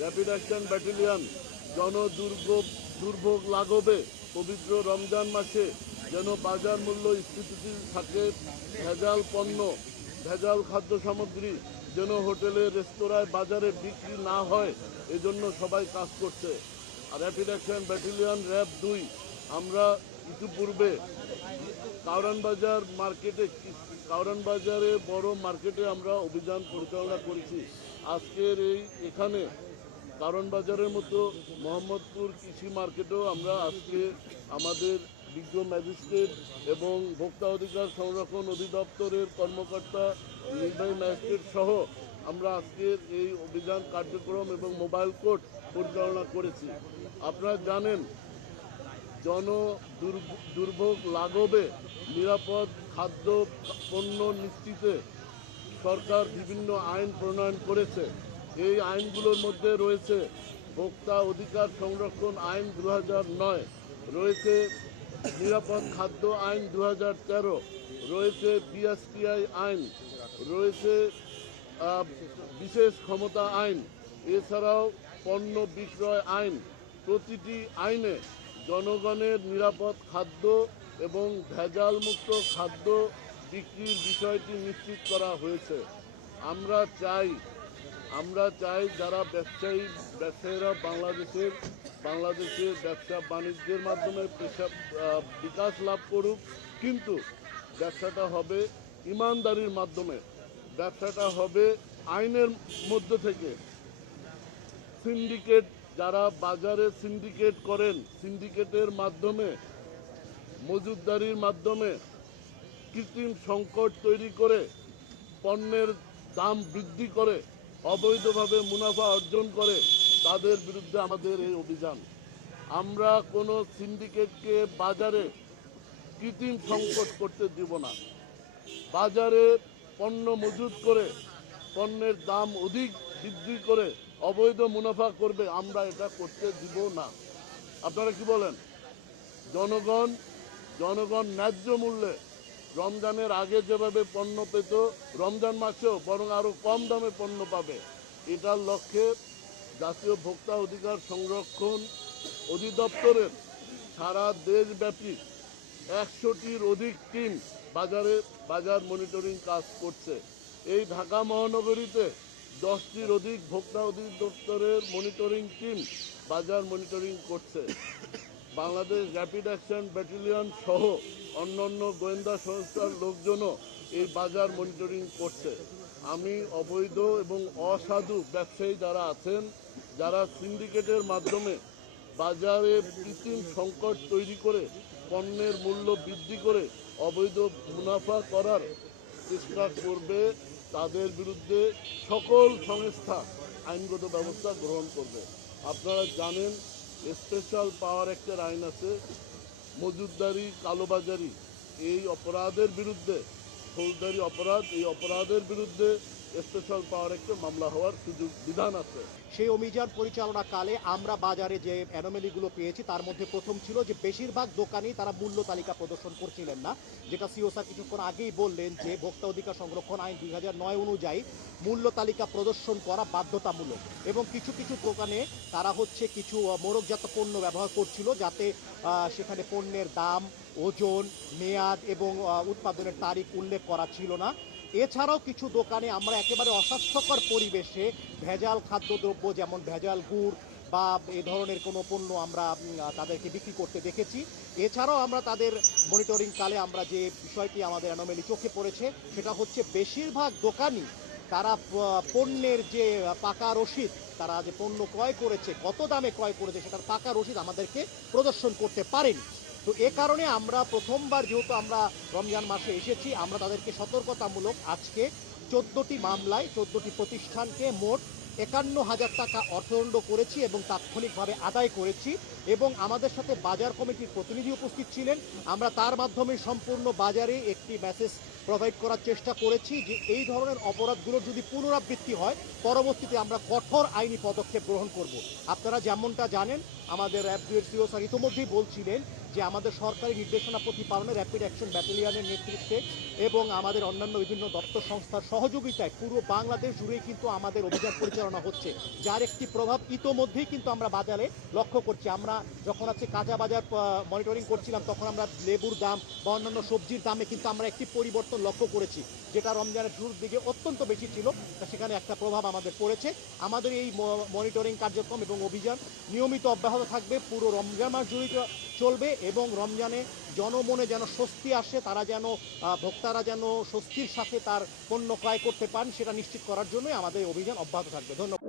Rapid action battalion দুর্ভোগ লাঘবে পবিত্র রমজান মাসে যেন বাজার মূল্য স্থিতিশীল থাকে, ভেজাল পণ্য, ভেজাল খাদ্য সামগ্রী যেন হোটেলে, রেস্তোরাঁয়, বাজারে বিক্রি না হয়, এজন্য সবাই কাজ করছে। আর র্যাপিড অ্যাকশন ব্যাটালিয়ন র্যাব 2 আমরা ইতিপূর্বে কাউরান বাজারে বড় মার্কেটে আমরা অভিযান পরিচালনা করেছি। আজকের এখানে কারণ বাজারের মতো মোহাম্মদপুর কৃষি মার্কেটেও আমরা আজকে আমাদের বিজ্ঞ ম্যাজিস্ট্রেট এবং ভোক্তা অধিকার সংরক্ষণ অধিদপ্তরের কর্মকর্তা, নির্বাহী ম্যাজিস্ট্রেট সহ আমরা আজকের এই অভিযান কার্যক্রম এবং মোবাইল কোর্ট পরিচালনা করেছি। আপনারা জানেন, জন দুর্ভোগ লাঘবে নিরাপদ খাদ্য পণ্য নিশ্চিতে সরকার বিভিন্ন আইন প্রণয়ন করেছে। এই আইনগুলোর মধ্যে রয়েছে ভোক্তা অধিকার সংরক্ষণ আইন 2009, রয়েছে নিরাপদ খাদ্য আইন 2013, রয়েছে বিএসটিআই আইন, রয়েছে বিশেষ ক্ষমতা আইন, এছাড়াও পণ্য বিক্রয় আইন। প্রতিটি আইনে জনগণের নিরাপদ খাদ্য এবং ভেজালমুক্ত খাদ্য বিক্রির বিষয়টি নিশ্চিত করা হয়েছে। আমরা চাই যারা ব্যবসায়ীরা বাংলাদেশের ব্যবসা বাণিজ্যের মাধ্যমে বিকাশ লাভ করুক, কিন্তু ব্যবসাটা হবে ইমানদারির মাধ্যমে, ব্যবসাটা হবে আইনের মধ্য থেকে। সিন্ডিকেট, যারা বাজারে সিন্ডিকেট করেন, সিন্ডিকেটের মাধ্যমে, মজুতদারির মাধ্যমে কৃত্রিম সংকট তৈরি করে পণ্যের দাম বৃদ্ধি করে অবৈধভাবে মুনাফা অর্জন করে, তাদের বিরুদ্ধে আমাদের এই অভিযান। আমরা কোনো সিন্ডিকেটকে বাজারে কৃত্রিম সংকট করতে দিব না। বাজারে পণ্য মজুত করে পণ্যের দাম অধিক বৃদ্ধি করে অবৈধ মুনাফা করবে, আমরা এটা করতে দিব না। আপনারা কি বলেন? জনগণ ন্যায্য মূল্যে রমজানের আগে যেভাবে পণ্য পেত, রমজান মাসেও বরং আরও কম দামে পণ্য পাবে, এটার লক্ষ্যে জাতীয় ভোক্তা অধিকার সংরক্ষণ অধিদপ্তরের সারা দেশব্যাপী 100টির অধিক টিম বাজার মনিটরিং কাজ করছে। এই ঢাকা মহানগরীতে 10টির অধিক ভোক্তা অধিদপ্তরের মনিটরিং টিম বাজার মনিটরিং করছে। বাংলাদেশ র্যাপিড অ্যাকশন ব্যাটালিয়ন সহ অন্যান্য গোয়েন্দা সংস্থার লোকজনও এই বাজার মনিটরিং করছে। আমি অবৈধ এবং অসাধু ব্যবসায়ী যারা আছেন, যারা সিন্ডিকেটের মাধ্যমে বাজারে কৃত্রিম সংকট তৈরি করে পণ্যের মূল্য বৃদ্ধি করে অবৈধ মুনাফা করার চেষ্টা করবে, তাদের বিরুদ্ধে সকল সংস্থা আইনগত ব্যবস্থা গ্রহণ করবে। আপনারা জানেন, স্পেশাল পাওয়ার অ্যাক্টের আইন আছে, মজুতদারি, কালোবাজারি, এই অপরাধের বিরুদ্ধে, ফৌজদারি অপরাধ, এই অপরাধের বিরুদ্ধে স্পেশাল পাওয়ার অ্যাক্টে মামলা হওয়ার সুযোগ বিধান আছে। সেই অভিযান পরিচালনাকালে আমরা বাজারে যে অ্যানোমেলিগুলো পেয়েছি তার মধ্যে প্রথম ছিল যে বেশিরভাগ দোকানেই তারা মূল্য তালিকা প্রদর্শন করছিলেন না, যেটা সিও স্যার কিছুক্ষণ আগেই বললেন যে ভোক্তা অধিকার সংরক্ষণ আইন 2009 অনুযায়ী মূল্য তালিকা প্রদর্শন করা বাধ্যতামূলক। এবং কিছু কিছু দোকানে তারা কিছু মোড়কজাত পণ্য ব্যবহার করছিল, যাতে সেখানে পণ্যের দাম, ওজন, মেয়াদ এবং উৎপাদনের তারিখ উল্লেখ করা ছিল না। এছাড়াও কিছু দোকানে আমরা একেবারে অস্বাস্থ্যকর পরিবেশে ভেজাল খাদ্যদ্রব্য, যেমন ভেজাল গুড় বা এ ধরনের কোনো পণ্য আমরা তাদেরকে বিক্রি করতে দেখেছি। এছাড়াও আমরা তাদের মনিটরিং কালে আমরা যে বিষয়টি আমাদের অ্যানোমেলি চোখে পড়েছে, সেটা হচ্ছে বেশিরভাগ দোকানই তারা পণ্যের যে পাকা রসিদ, তারা যে পণ্য ক্রয় করেছে, কত দামে ক্রয় করেছে, সেটার পাকা রসিদ আমাদেরকে প্রদর্শন করতে পারেনি। তো এ কারণে আমরা প্রথমবার, যেহেতু আমরা রমজান মাসে এসেছি, আমরা তাদেরকে সতর্কতামূলক আজকে 14টি মামলায় 14টি প্রতিষ্ঠানকে মোট 51,000 টাকা অর্থদণ্ড করেছি এবং তাৎক্ষণিকভাবে আদায় করেছি। এবং আমাদের সাথে বাজার কমিটির প্রতিনিধি উপস্থিত ছিলেন। আমরা তার মাধ্যমে সম্পূর্ণ বাজারে একটি মেসেজ প্রোভাইড করার চেষ্টা করেছি যে এই ধরনের অপরাধগুলোর যদি পুনরাবৃত্তি হয় পরবর্তীতে আমরা কঠোর আইনি পদক্ষেপ গ্রহণ করব। আপনারা যেমনটা জানেন আমাদের র্যাব দুয়ের সিও স্যার ইতিমধ্যেই বলছিলেন যে আমাদের সরকারি নির্দেশনা প্রতিপালনে র্যাপিড অ্যাকশন ব্যাটালিয়নের নেতৃত্বে এবং আমাদের অন্যান্য বিভিন্ন দপ্তর সংস্থার সহযোগিতায় পুরো বাংলাদেশ জুড়েই কিন্তু আমাদের অভিযান পরিচালনা হচ্ছে, যার একটি প্রভাব ইতোমধ্যেই কিন্তু আমরা বাজারে লক্ষ্য করছি। আমরা যখন আছে কাঁচা বাজার মনিটরিং করছিলাম তখন আমরা লেবুর দাম বা অন্যান্য সবজির দামে কিন্তু আমরা একটি পরিবর্তন লক্ষ্য করেছি, যেটা রমজানের শুরুর দিকে অত্যন্ত বেশি ছিল, সেখানে একটা প্রভাব আমাদের পড়েছে। আমাদের এই মনিটরিং কার্যক্রম এবং অভিযান নিয়মিত অব্যাহত থাকবে, পুরো রমজান মাস জুড়ে চলবে এবং রমজানে জনমনে যেন স্বস্তি আসে, তারা যেন ভোক্তারা যেন স্বস্তির সাথে তার পণ্য ক্রয় করতে পান সেটা নিশ্চিত করার জন্যই আমাদের অভিযান অব্যাহত থাকবে। ধন্যবাদ।